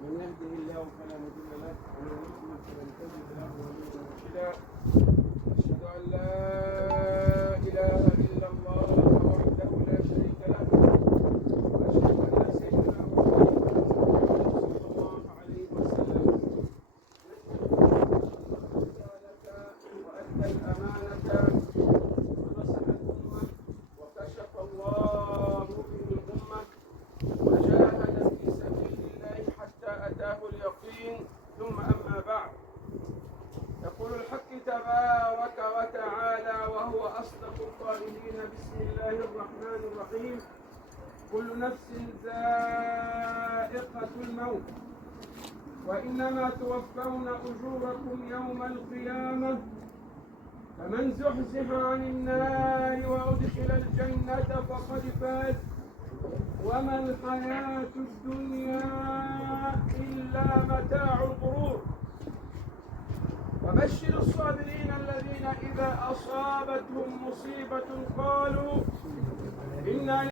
من يهده الله فلا مضل له ومن يضلل فلن تجد له وليا مرشدا. أشهد أن لا إله إلا الله وحده لا شريك له، وأشهد أن سيدنا محمدا صلى الله عليه وسلم وأدى الأمانة ونصح الأمة وكشف الله به الأمة وجاهد في سبيل الله حتى أتاه اليقين. ثم أما بعد، يقول الحق تبارك وتعالى وهو أصدق القائلين: بسم الله الرحمن الرحيم. كل نفس ذائقة الموت وإنما توفون أجوركم يوم القيامة، فمن زحزح عن النار وأدخل الجنة فقد فاز، وما الحياة الدنيا إلا متاع الغرور. وبشر الصابرين الذين إذا أصابتهم مصيبة قالوا إنا